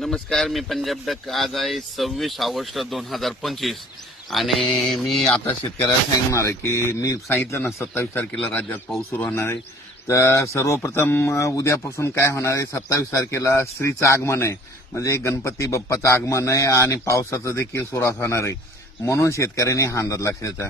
नमस्कार मी पंजाब डक आज आहे सव्वीस ऑगस्ट दोन हजार पंचवीस आणि मी आता शेतकऱ्याला सांगणार आहे की मी सांगितलं ना सत्तावीस तारखेला राज्यात पाऊस सुरू होणार आहे तर सर्वप्रथम उद्यापासून काय होणार आहे सत्तावीस तारखेला श्रीचं आगमन आहे म्हणजे गणपती बाप्पाचं आगमन आहे आणि पावसाचं देखील सुरुवात होणार आहे म्हणून शेतकऱ्यांनी हा अंदाज लक्षात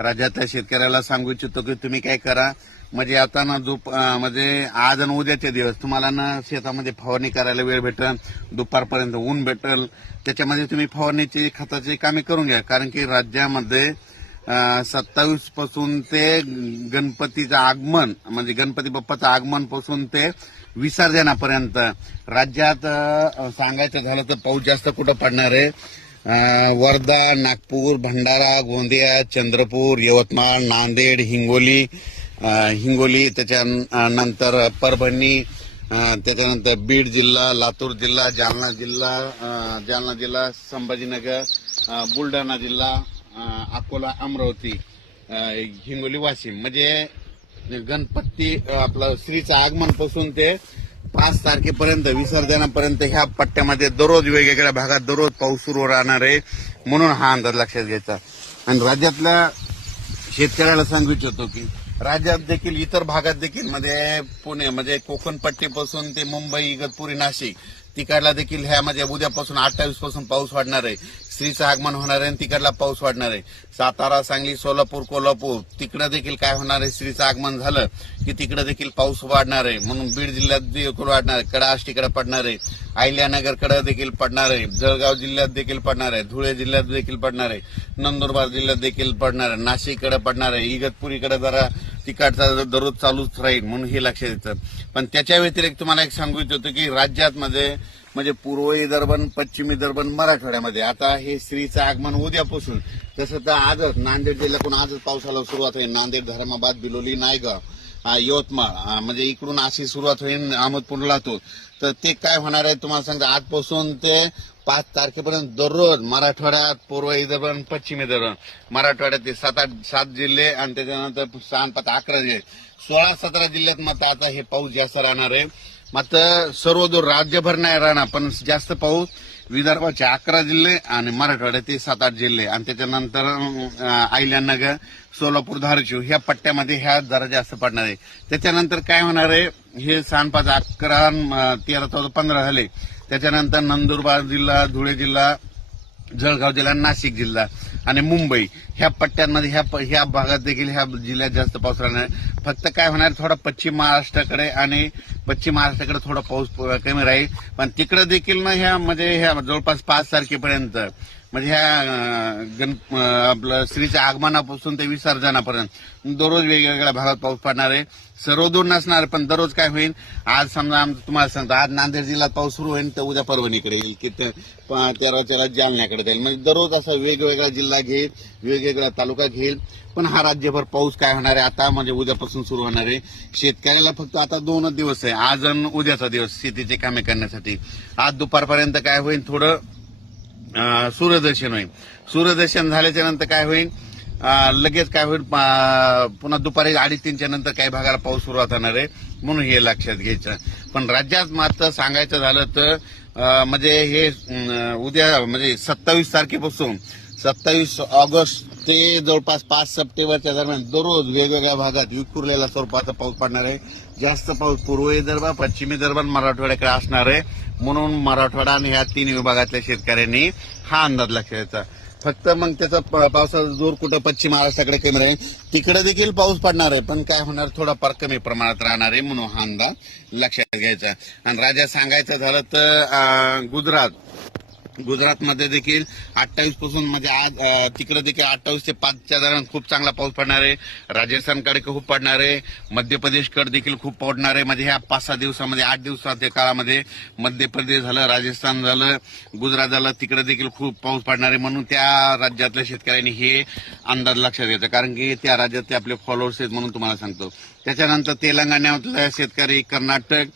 राज्यातल्या शेतकऱ्याला सांगू इच्छितो की तुम्ही काय करा म्हणजे आता ना जो म्हणजे आज आणि उद्याचे दिवस तुम्हाला ना शेतामध्ये फवारणी करायला वेळ भेटल दुपारपर्यंत ऊन भेटल त्याच्यामध्ये तुम्ही फवारणीची खताची कामे करून घ्या कारण की राज्यामध्ये सत्तावीस पासून ते गणपतीचं आगमन म्हणजे गणपती बाप्पाचं आगमन पासून ते विसर्जनापर्यंत राज्यात सांगायचं झालं तर पाऊस जास्त कुठं पडणार आहे वर्धा नागपूर भंडारा गोंदिया चंद्रपूर यवतमाळ नांदेड हिंगोली हिंगोली त्याच्यानंतर परभणी त्याच्यानंतर बीड जिल्हा लातूर जिल्हा जालना जिल्हा जालना जिल्हा संभाजीनगर बुलढाणा जिल्हा अकोला अमरावती हिंगोली वाशिम म्हणजे गणपती आपलं श्रीचं आगमनपासून ते पाच तारखेपर्यंत विसर्जनापर्यंत ह्या पट्ट्यामध्ये दररोज वेगवेगळ्या भागात दररोज पाऊस सुरू राहणार आहे म्हणून हा अंदाज लक्षात घ्यायचा आणि राज्यातल्या शेतकऱ्याला सांगू इच्छितो की राज्यात देखील इतर भागात देखील मध्ये पुणे म्हणजे कोकणपट्टीपासून ते मुंबई इगतपुरी नाशिक तिकडला देखील ह्या ह्यामध्ये म्हणजे उद्यापासून अठ्ठावीस पासून पाऊस वाढणार आहे स्त्रीचं आगमन होणार आहे आणि तिकडला पाऊस वाढणार आहे सातारा सांगली सोलापूर कोल्हापूर तिकडं देखील काय होणार आहे स्त्रीचं आगमन झालं की तिकडे देखील पाऊस वाढणार आहे म्हणून बीड जिल्ह्यात देखील वाढणार आहे कडाष्टीकडे पडणार आहे आहिल्यानगरकडे देखील पडणार आहे जळगाव जिल्ह्यात देखील पडणार आहे धुळे जिल्ह्यात देखील पडणार आहे नंदुरबार जिल्ह्यात देखील पडणार आहे नाशिककडे पडणार आहे इगतपुरीकडे जरा तिकडचा दररोज चालूच राहील म्हणून हे लक्षात येतं पण त्याच्या व्यतिरिक्त तुम्हाला एक सांगू इच्छितो की राज्यात मध्ये म्हणजे पूर्व विदर्भन पश्चिम विदर्भन मराठवाड्यामध्ये आता हे स्त्रीचं आगमन उद्यापासून तसं तर आजच नांदेड जिल्ह्यातून आजच पावसाला सुरुवात आहे नांदेड धर्माबाद बिलोली नायगाव यवतमाळ म्हणजे इकडून अशी सुरुवात होईल अहमदपूरला तो तर ते काय होणार आहे तुम्हाला सांगता आजपासून ते पाच तारखेपर्यंत दररोज मराठवाड्यात पूर्व विदर्भन पश्चिम मराठवाड्यात ते सात आठ सात जिल्हे आणि त्याच्यानंतर सहा पाच अकरा जिल्हे सोळा सतरा जिल्ह्यात मात्र आता हे पाऊस जास्त राहणार आहे मात्र सर्वदूर राज्यभर नाही राहणार पण जास्त पाऊस विदर्भाचे अकरा जिल्हे आणि मराठवाड्याचे सात आठ जिल्हे आणि त्याच्यानंतर आयल्यानगर सोलापूर धारशिव ह्या पट्ट्यामध्ये ह्या जरा जास्त पडणार आहे त्याच्यानंतर काय होणार आहे हे पाच अकरा तेरा चौदा पंधरा झाले त्याच्यानंतर नंदुरबार जिल्हा धुळे जिल्हा जळगाव जिल्हा नाशिक जिल्हा आणि मुंबई ह्या पट्ट्यांमध्ये ह्या ह्या भागात देखील ह्या जिल्ह्यात जास्त पाऊस राहणार फक्त काय होणार थोडा पश्चिम महाराष्ट्राकडे आणि पश्चिम महाराष्ट्राकडे थोडा पाऊस कमी राहील पण तिकडे देखील ना ह्या म्हणजे ह्या जवळपास पाच तारखेपर्यंत म्हणजे ह्या गण आपलं श्रीच्या आगमनापासून ते विसर्जनापर्यंत दररोज वेगवेगळ्या भागात पाऊस पडणार आहे सर्व दूर नसणार पण दररोज काय होईल आज समजा तुम्हाला सांगतो आज नांदेड जिल्ह्यात पाऊस सुरू होईल तर उद्या परभणीकडे येईल की त्याला जालन्याकडे जाईल म्हणजे दररोज असा वेगवेगळा जिल्हा घेईल वेगवेगळा तालुका घेईल पण हा राज्यभर पाऊस काय होणार आहे आता म्हणजे उद्यापासून सुरू होणार आहे शेतकऱ्याला फक्त आता दोनच दिवस आहे आज आणि उद्याचा दिवस शेतीचे कामे करण्यासाठी आज दुपारपर्यंत काय होईल थोडं सूर्यदर्शन होईल सूर्यदर्शन झाल्याच्या नंतर काय होईल लगेच काय होईल पुन्हा दुपारी अडीच नंतर काही भागाला पाऊस सुरुवात होणार आहे म्हणून हे लक्षात घ्यायचं पण राज्यात मात्र सांगायचं झालं तर म्हणजे हे उद्या म्हणजे सत्तावीस तारखेपासून सत्तावीस ऑगस्ट ते जवळपास पाच सप्टेंबरच्या दरम्यान दररोज वेगवेगळ्या भागात विखुरलेला स्वरूपाचा पाऊस पडणार आहे जास्त पाऊस पूर्व विदर्भ पश्चिमे विदर्भात मराठवाड्याकडे असणार आहे म्हणून मराठवाडा आणि ह्या तीन विभागातल्या शेतकऱ्यांनी हा अंदाज लक्षायचा फक्त मग त्याचा पावसाचा जोर कुठं पश्चिम महाराष्ट्राकडे कमी राहील तिकडे देखील पाऊस पडणार आहे पण काय होणार थोडाफार कमी प्रमाणात राहणार आहे म्हणून हा अंदाज लक्षात घ्यायचा आणि राजा सांगायचं झालं तर गुजरात गुजरातमध्ये देखील अठ्ठावीस पासून म्हणजे आज तिकडे देखील अठ्ठावीस ते पाचच्या दरम्यान खूप चांगला पाऊस पडणार आहे राजस्थानकडे खूप पडणार आहे मध्य प्रदेशकडे देखील खूप पडणार आहे म्हणजे ह्या पाच सहा दिवसामध्ये आठ दिवसाच्या काळामध्ये मध्य प्रदेश झालं राजस्थान झालं गुजरात झालं तिकडे देखील खूप पाऊस पडणार आहे म्हणून त्या राज्यातल्या शेतकऱ्यांनी हे अंदाज लक्षात घ्यायचा कारण की त्या राज्यातले आपले फॉलोअर्स आहेत म्हणून तुम्हाला सांगतो त्याच्यानंतर तेलंगणातल्या शेतकरी कर्नाटक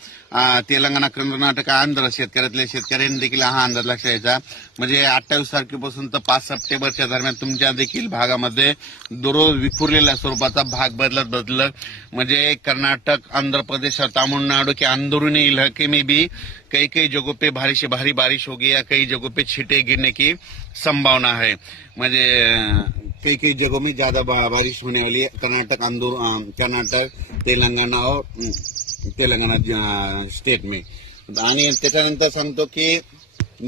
तेलंगणा कर्नाटक आंध्र शेतकऱ्यातल्या शेतकऱ्यांनी देखील हा अंदाज लक्ष द्यायचा म्हणजे अठ्ठावीस तारखेपासून तर पाच सप्टेंबरच्या दरम्यान तुमच्या देखील भागामध्ये दररोज विखुरलेल्या स्वरूपाचा भाग बदलत बदलत म्हणजे कर्नाटक आंध्र प्रदेश तामिळनाडू की के अंदरूनी इलाके में भी कई काही जगो पे भारी भारी बारिश होगी या काही जगहों पे छिटे गिरने की संभावना आहे म्हणजे काही काही जगो मी ज्यादा बारिश होने वाली कर्नाटक आंदोलन कर्नाटक तेलंगाना और तेलंगणा स्टेट मे आणि त्याच्यानंतर सांगतो की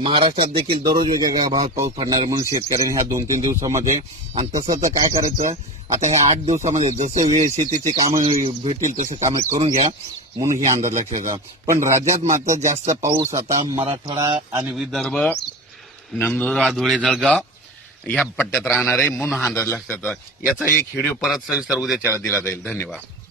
महाराष्ट्रात देखील दररोज वेगवेगळ्या भागात पाऊस पडणार म्हणून शेतकऱ्यांनी ह्या दोन तीन दिवसामध्ये आणि तसं तर काय करायचं आता ह्या आठ दिवसामध्ये जसे वेळ शेतीचे कामं भेटतील तसे कामे करून घ्या म्हणून ही अंदाज लक्षात पण राज्यात मात्र जास्त पाऊस आता मराठवाडा आणि विदर्भ नंदुरबार धुळे जळगाव या पट्ट्यात राहणार आहे म्हणून हा अंदाज लक्षात याचा एक व्हिडिओ परत सविस्तर उद्याच्याला दिला जाईल धन्यवाद